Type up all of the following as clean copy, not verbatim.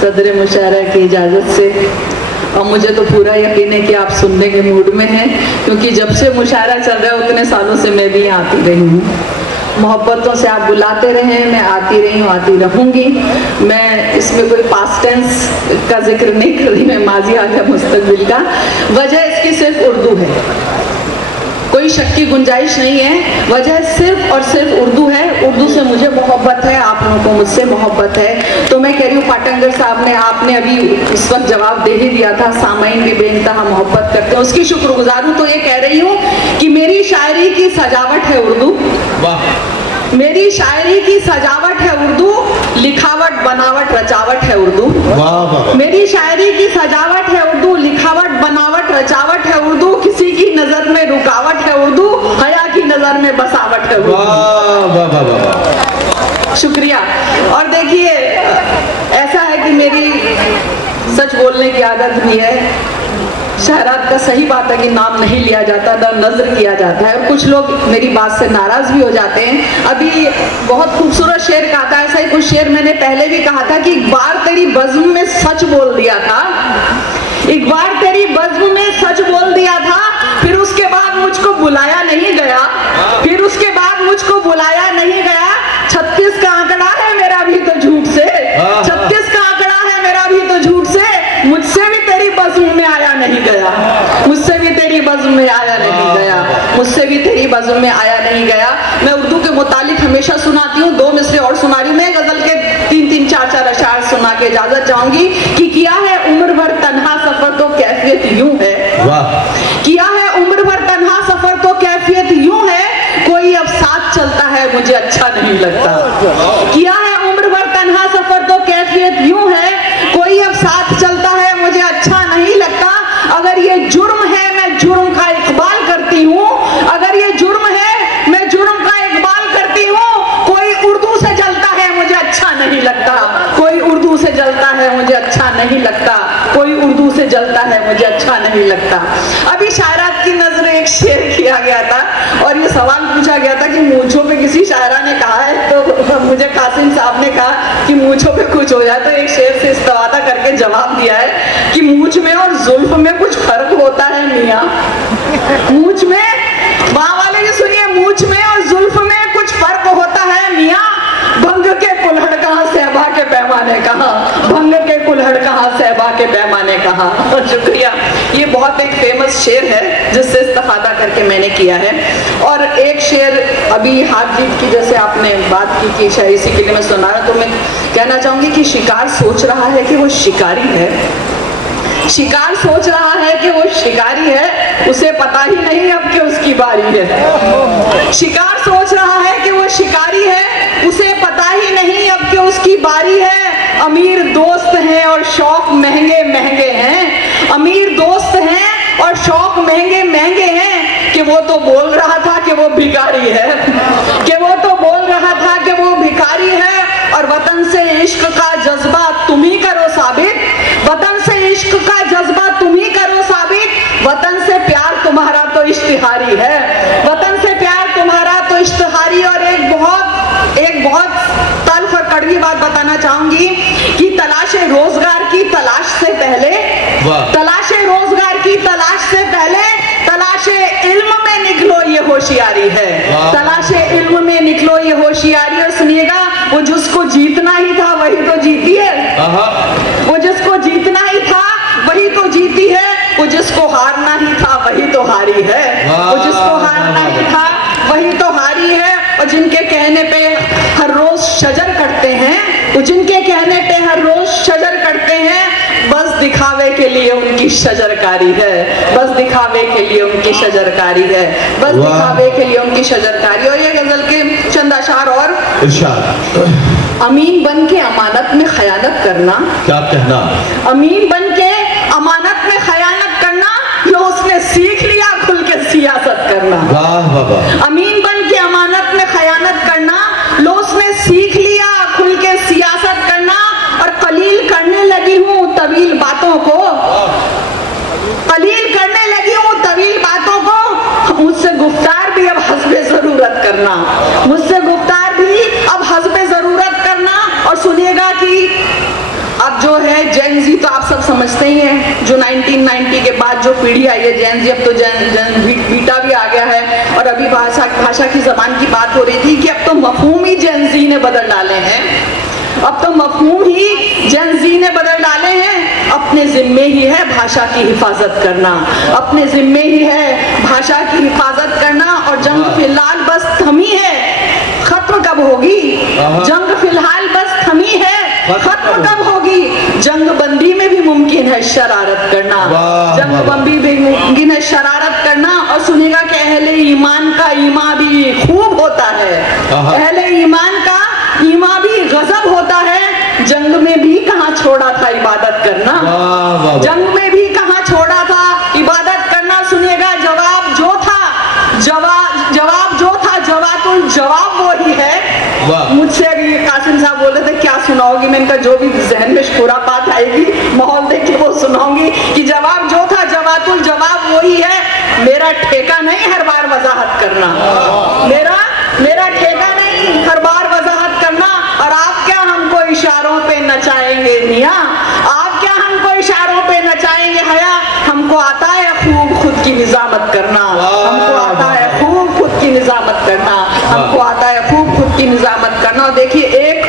सदर मुशायरा की इजाज़त से। और मुझे तो पूरा यकीन है कि आप सुनने के मूड में हैं, क्योंकि जब से मुशायरा चल रहा है उतने सालों से मैं भी यहाँ आती रही हूँ। मोहब्बतों से आप बुलाते रहे, मैं आती रही हूँ, आती रहूँगी। मैं इसमें कोई पास्ट टेंस का जिक्र नहीं कर रही, मैं माजी हाल या मुस्तकबिल का। वजह इसकी सिर्फ उर्दू है, कोई शक की गुंजाइश नहीं है। वजह सिर्फ और सिर्फ उर्दू है। उर्दू से मुझे मोहब्बत है, आप लोगों को मुझसे मोहब्बत है। तो मैं कह रही हूँ पाटंगर साहब ने, आपने अभी उस वक्त जवाब दे ही दिया था, सामाइन भी बेइंतहा मोहब्बत करते हैं, उसकी शुक्रगुजार हूँ। तो ये कह रही हूँ कि मेरी शायरी की सजावट है उर्दू, मेरी शायरी की सजावट है उर्दू, लिखावट बनावट रचावट है उर्दू। मेरी शायरी की सजावट है उर्दू, लिखावट बनावट रचावट है उर्दू, किसी की नजर में रुकावट है उर्दू, हया की नजर में बसावट है उर्दू। शुक्रिया। और देखिए ऐसा है कि मेरी सच बोलने की आदत भी है। शायरात का सही बात है कि नाम नहीं लिया जाता, नजर किया जाता है, और कुछ लोग मेरी बात से नाराज भी हो जाते हैं। अभी बहुत खूबसूरत शेर कहा था, ऐसा ही कुछ शेर मैंने पहले भी कहा था कि एक बार तेरी बज़्म में सच बोल दिया था, एक बार तेरी बज़्म में सच बोल दिया था, फिर उसके बाद मुझको बुलाया नहीं गया, फिर उसके बाद मुझको बुलाया नहीं गया। 36 का आंकड़ा है मेरा भी तो झूठ से, 36 का आंकड़ा है मेरा भी तो झूठ से, मुझसे भी तेरी बज़्म में आया नहीं गया, मुझसे भी तेरी बज़्म में आया नहीं गया, मुझसे भी तेरी बज़्म में आया नहीं गया। मैं उर्दू के मुतालिक हमेशा सुनाती हूँ, 2 मिसरे और सुना रही हूँ। मैं गजल के 3-3, 4-4 अशार सुना के इजाजत चाहूंगी कि किया है उम्र भर तन्हा सफर तो कैफियत यूं है, किया है उम्र भर तन्हा सफर तो कैफियत यूं है, कोई अब साथ चलता है मुझे अच्छा नहीं लगता। किया है उम्र भर तन्हा सफर तो कैफियत यूं है, कोई अब साथ चलता है मुझे अच्छा नहीं लगता। अगर ये जुर्म है मैं जुर्म का इकबाल करती हूँ, अगर ये जुर्म है मैं जुर्म का इकबाल करती हूँ, कोई उर्दू से जलता है मुझे अच्छा नहीं लगता, कोई उर्दू से जलता है मुझे अच्छा नहीं लगता, कोई उर्दू से जलता है मुझे अच्छा नहीं लगता। अभी शायरात की नजर एक शेर किया गया था और ये सवाल पूछा गया था कि मूंछों पे किसी शायरा ने कहा है, तो मुझे कासिम साहब ने कहा कि मूंछों पे कुछ हो जाए, तो एक शेर से इस्तेवादा करके जवाब दिया है कि मूंछ में और जुल्फ में कुछ फर्क होता है मियाँ, मूंछ में, वहां वाले जी सुनिए, मूंछ में और जुल्फ में कुछ फर्क होता है मियाँ, भंग के कुल्हड़ कहाँ सहबा के पैमाने कहाँ, भंग के कुल्हड़ कहाँ सहबा के पैमाने कहाँ। शुक्रिया। ये बहुत एक फेमस शेर है जिससे इस्तेफादा करके मैंने किया है। और एक शेर अभी हाथ जीत की जैसे आपने बात की कि शायद इसी के लिए मैं सुना रहा, तो मैं कहना चाहूंगी कि शिकार सोच रहा है कि वो शिकारी है, शिकार सोच रहा है कि वो शिकारी है, उसे पता ही नहीं अब कि उसकी बारी है। शिकार सोच रहा है कि वो शिकारी है, उसे पता ही नहीं अब कि उसकी बारी है। अमीर दोस्त हैं और शौक महंगे महंगे हैं, अमीर दोस्त हैं और शौक महंगे महंगे हैं, कि वो तो बोल रहा था कि वो भिखारी है, कि वो तो बोल रहा था कि वो भिखारी है। और वतन से इश्क का जज्बा तुम ही करो साबित, वतन से इश्क का जज्बा तुम ही करो साबित, वतन से प्यार तुम्हारा तो इश्तिहारी है, वतन से प्यार तुम्हारा तो इश्तिहारी। और एक बहुत तल्ख और कड़वी बात बताना चाहूंगी कि तलाशे रोजगार की तलाश से पहले, तलाशे रोजगार की तलाश से पहले तलाशे इल्म में निकलो ये होशियारी है, तलाशे इल्म में निकलो ये होशियारी। और सुनिएगा, वो जिसको जीतना ही था वही तो जीती है, वो जिसको जीतना ही था वही तो जीती है, वो जिसको हारना ही था वही तो हारी है, वो जिसको हारना ही था वही तो हारी है। और जिनके कहने पे हर रोज शजर करते हैं, वो जिनके कहने पे हर रोज शजर करते हैं, बस दिखावे के लिए उनकी शजरकारी है, बस दिखावे के लिए उनकी शजरकारी है, बस दिखावे के लिए उनकी शजरकारी। और ये गजल के चंद अशार और इरशाद। अमीन बन के अमानत में खयानत करना, क्या कहना, अमीन बन के अमानत में खयानत करना, लो उसने सीख लिया खुल के सियासत करना। अमीन बन के अमानत में खयानत करना, लो उसने सीख लिया खुल के सियासत करना। और कलील करने लगी हूँ तवील बातों को, कलील करने लगी हूँ तवील बातों को, मुझसे गुफ्तार भी अब हस्बे जरूरत करना, मुझसे गुफ्तार भी अब हस्बे जरूरत करना। और सुनिएगा कि अब जो है समझते ही हैं, जो 1990 के बाद जो पीढ़ी आई है जेन जी, अब तो जेन बीटा भी आ गया है, और अभी भाषा की जबान की बात हो रही थी कि अब तो मफहूम ही जेन जी ने बदल डाले हैं, अब तो मफहूम ही जेन जी ने बदल डाले हैं। अपने जिम्मे ही है भाषा की हिफाजत करना, अपने जिम्मे ही है भाषा की हिफाजत करना, और जंग फिलहाल बस थमी है, खत्म कब होगी? जंग फिलहाल बस थमी है, खत्म कब होगी? जंग बंदी में भी मुमकिन है शरारत करना, जंग बंदी भी मुमकिन है शरारत करना। और सुनिएगा कि अहले ईमान का ईमान भी खूब होता है, अहले ईमान का ईमान भी गजब होता है। जंग में भी कहाँ छोड़ा था इबादत करना, जंग में भी कहाँ छोड़ा था इबादत करना। सुनिएगा जवाब जो था, जवाब जो था, जवाबुल जवाब वही है। मुझसे अभी कासिम साहब बोल रहे थे क्या सुनाओगी, मैंने कहा जो भी जहन में खुरापात आएगी माहौल देख के वो सुनाऊंगी, कि जवाब जो था जवाबुल जवाब वही है। मेरा ठेका नहीं हर बार वजाहत करना, मेरा ठेका नहीं हर बार वजाहत करना। और आप क्या हमको इशारों पे नचाएंगे मियां, आप क्या हमको इशारों पे नचाएंगे हया, हमको आता है खूब खुद की निजामत करना, हमको आता है खूब खुद की निजामत करना, हमको आता है खूब खुद की निजामत करना। और देखिए एक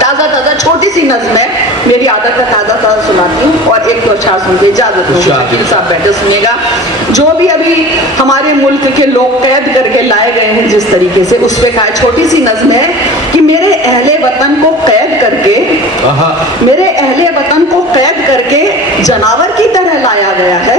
ताज़ा छोटी सी नज़्म है, मेरी आदत है ताज़ा सुनाती हूँ, और एक दो अशार सुन के इजाजत हो, शकील साहब बैठे सुनिएगा। जो भी अभी हमारे मुल्क के लोग कैद करके लाए गए हैं जिस तरीके से, उस पे कहा है, छोटी सी नज़्म है कि मेरे अहले वतन को कैद करके, मेरे अहले वतन को कैद करके जनावर की तरह लाया गया है,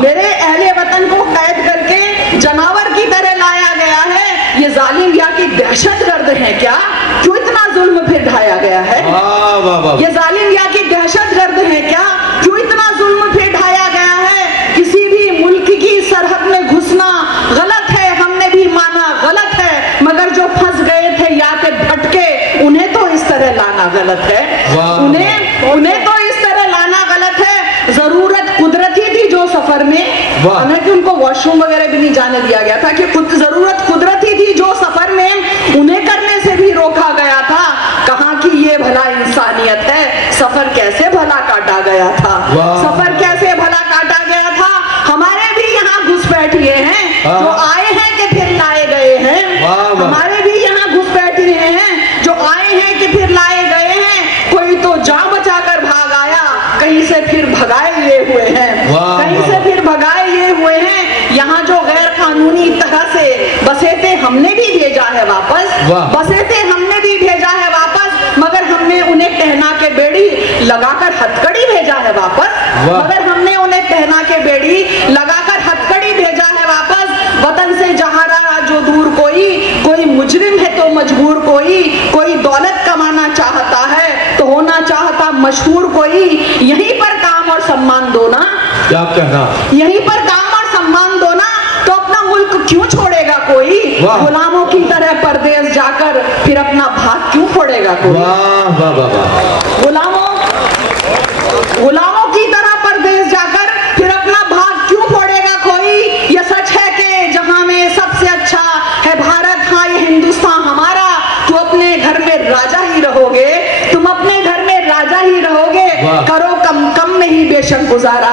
मेरे अहले वतन को कैद करके जनावर की तरह लाया गया है। ये जालिम या कि दहशतगर्द है क्या, क्यों इतना जुल्म फिर ढाया गया है? ये जालिम या कि दहशतगर्द है क्या, क्यों इतना जुल्म फिर ढाया गया है? किसी भी मुल्क की सरहद में घुसना गलत है, हमने भी माना गलत है, मगर जो फंस गए थे या के भटके, उन्हें तो इस तरह लाना गलत है, उन्हें तो इस तरह लाना गलत है। जरूरत कुदरती थी जो सफर में, कि उनको वॉशरूम वगैरह भी नहीं जाने दिया गया था, कि जरूरत कुदरती थी जो सफर में उन्हें करने से भी रोका गया था। कहाँ की ये भला इंसानियत है, सफर कैसे भला काटा गया था, सफर कैसे भला काटा गया था। हमारे भी यहाँ घुसपैठिए हैं जो आए हैं कि फिर लाए गए हैं, हमारे भी यहाँ घुसपैठिए हैं जो आए हैं कि फिर लाए गए हैं। कोई तो जान बचाकर भाग आया, कहीं से फिर भगाए ये हुए हैं, कहीं से फिर भगाए ये हुए हैं। यहाँ जो गैर कानूनी तरह से बसे थे हमने भी भेजा है वापस, बसे थे हमने भी भेजा है वापस, मगर हमने उन्हें पहना के बेड़ी लगाकर हथकड़ी भेजा है वापस, मगर हमने उन्हें पहना के बेड़ी लगाकर हथकड़ी भेजा है वापस। वतन से जहाँ रहा जो दूर कोई मुजरिम है तो मजबूर कोई दौलत कमाना चाहता है तो होना चाहता मशहूर कोई। यहीं पर काम और सम्मान दो ना, क्या कहना, यहीं पर काम और सम्मान दो ना, तो अपना मुल्क क्यों छोड़ेगा कोई? गुलामों की तरह परदेश जाकर फिर अपना भाग क्यों फोड़ेगा कोई? गुलामों की तरह परदेश जाकर फिर अपना भाग क्यों फोड़ेगा कोई? यह सच है कि जहां में सबसे अच्छा है भारत, हाँ ये हिंदुस्तान हमारा, तू अपने घर में राजा ही रहोगे, तुम अपने घर में राजा ही रहोगे। करो कम में ही बेशक गुजारा,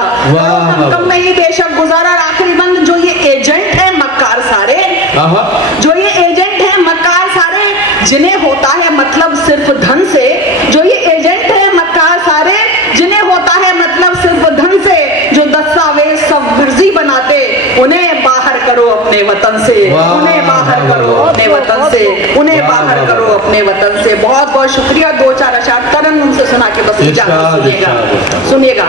कम में ही बेशक गुजारा। आखिरी बंद, जो ये एजेंट है मक्कार सारे, जो ये एजेंट है मक्कार सारे, जिन्हें होता है मतलब सिर्फ धन से, जो ये एजेंट है मक्कार सारे, जिन्हें होता है मतलब सिर्फ धन से, जो दस्तावेज सब फर्जी बनाते, उन्हें बाहर करो अपने वतन से, उन्हें बाहर करो अपने वतन से, उन्हें बाहर करो अपने वतन से। बहुत बहुत शुक्रिया। दो चार अशार तरन्नुम से सुना के बस सुनिएगा।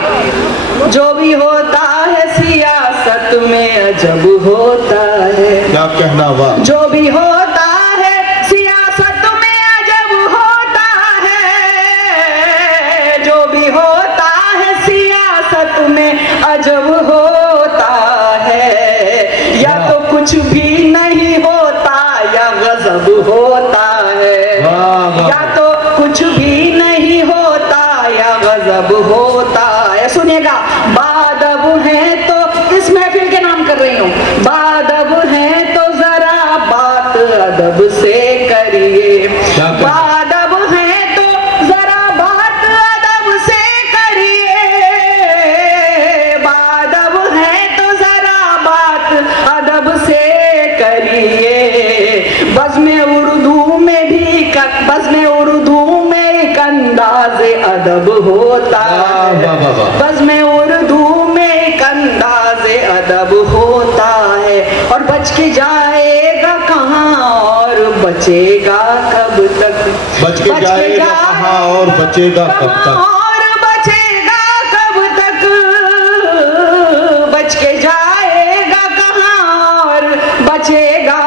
जो भी होता है सियासत में अजब होता है, क्या कहना हुआ, जो भी होता है सियासत में अजब होता है, जो भी होता है सियासत में अजब होता है, या तो कुछ भी नहीं होता या गजब होता है, या तो कुछ भी नहीं होता या गजब होता है। सुनिएगा, बादब है तो, इस महफिल के नाम कर रही हूँ, बादब है तो जरा बात अदब से करिए, बादब है तो जरा बात अदब से करिए, انداز ادب ہوتا ہے، بزم اردو میں ایک انداز ادب ہوتا ہے، اور بچ کے جائے گا کہاں اور بچے گا کب تک، بچ کے جائے گا کہاں اور بچے گا کب تک، اور بچے گا کب تک، بچ کے جائے گا کہاں اور بچے گا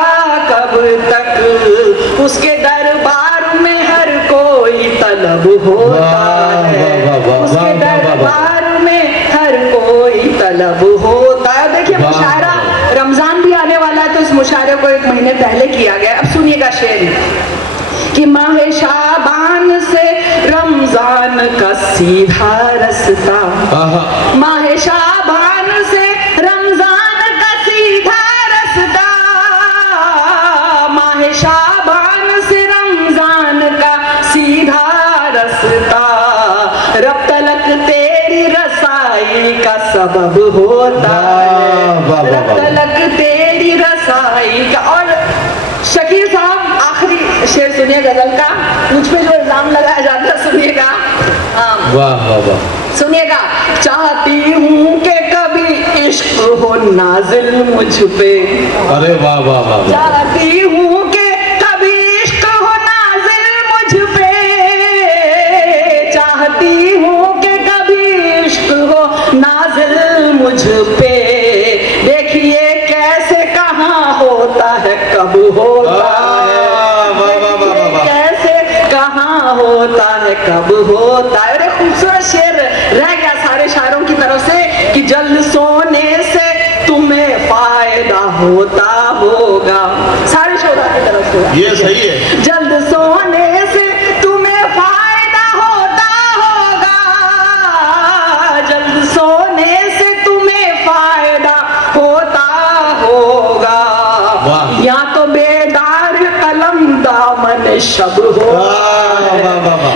کب تک، اس کے دربار میں ہر کوئی طلب ہوتا ہے، اس کے دربار میں ہر کوئی طلب ہوتا ہے۔ دیکھیے مشاعرہ رمضان بھی آنے والا ہے تو اس مشاعرے کو 1 مہینے پہلے کیا گیا۔ اب سنیے گا شعر کہ ماہ شعبان سے رمضان کا سیدھا رستہ، ماہ شعبان سے رمضان کا سیدھا رستہ، ماہ شعبان سے رمضان کا سیدھا رستہ، رب تلک تیری رسائی کا سبب ہوتا ہے، رب تلک تیری رسائی کا۔ اور شکیل صاحب آخری شعر سنیے غزل کا، مجھ پہ جو الزام لگایا جاتا ہے سنیے گا، سنیے گا، چاہتی ہوں کہ کبھی عشق ہو نازل مجھ پہ، ارے واہ واہ واہ، چاہتی ہوں کہ کبھی عشق ہو نازل مجھ پہ، چاہتی ہوں کہ کبھی عشق ہو نازل مجھ پہ، دیکھیے کیسے کہاں ہوتا ہے کب ہوتا ہے، کیسے کہاں ہوتا ہے کب ہوتا ہے۔ اور ایک خوبصورت شعر رہ گیا سارے شاعروں کی طرف سے کہ جلد سونے سے تمہیں فائدہ ہوتا ہوگا، سارے شعراء کی طرف سے یہ صحیح ہے، جلد سونے سے تمہیں فائدہ ہوتا ہوگا، جلد سونے سے تمہیں فائدہ ہوتا ہوگا، یا تو بیدار قلم دامن شب ہوتا،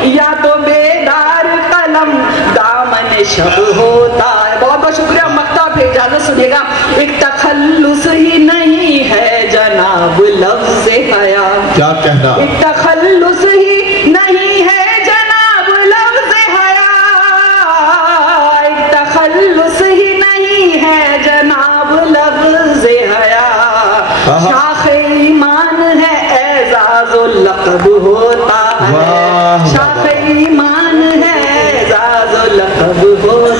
یا تو بیدار قلم دامن شب ہوتا ہے۔ بہت بہت شکریہ مقطع پہ اجازت سنیے گا۔ ایک تخلص ہی نہیں ہے جناب لفظ حیا، کیا کہنا، ایک تخلص ہی نہیں ہے جناب لفظ حیا، ایک تخلص ہی نہیں ہے جناب لفظ حیا، شاخ ایمان ہے اعزاز و لقب ہوتا ہے، شاخ ایمان ہے اعزاز و لقب ہوتا ہے۔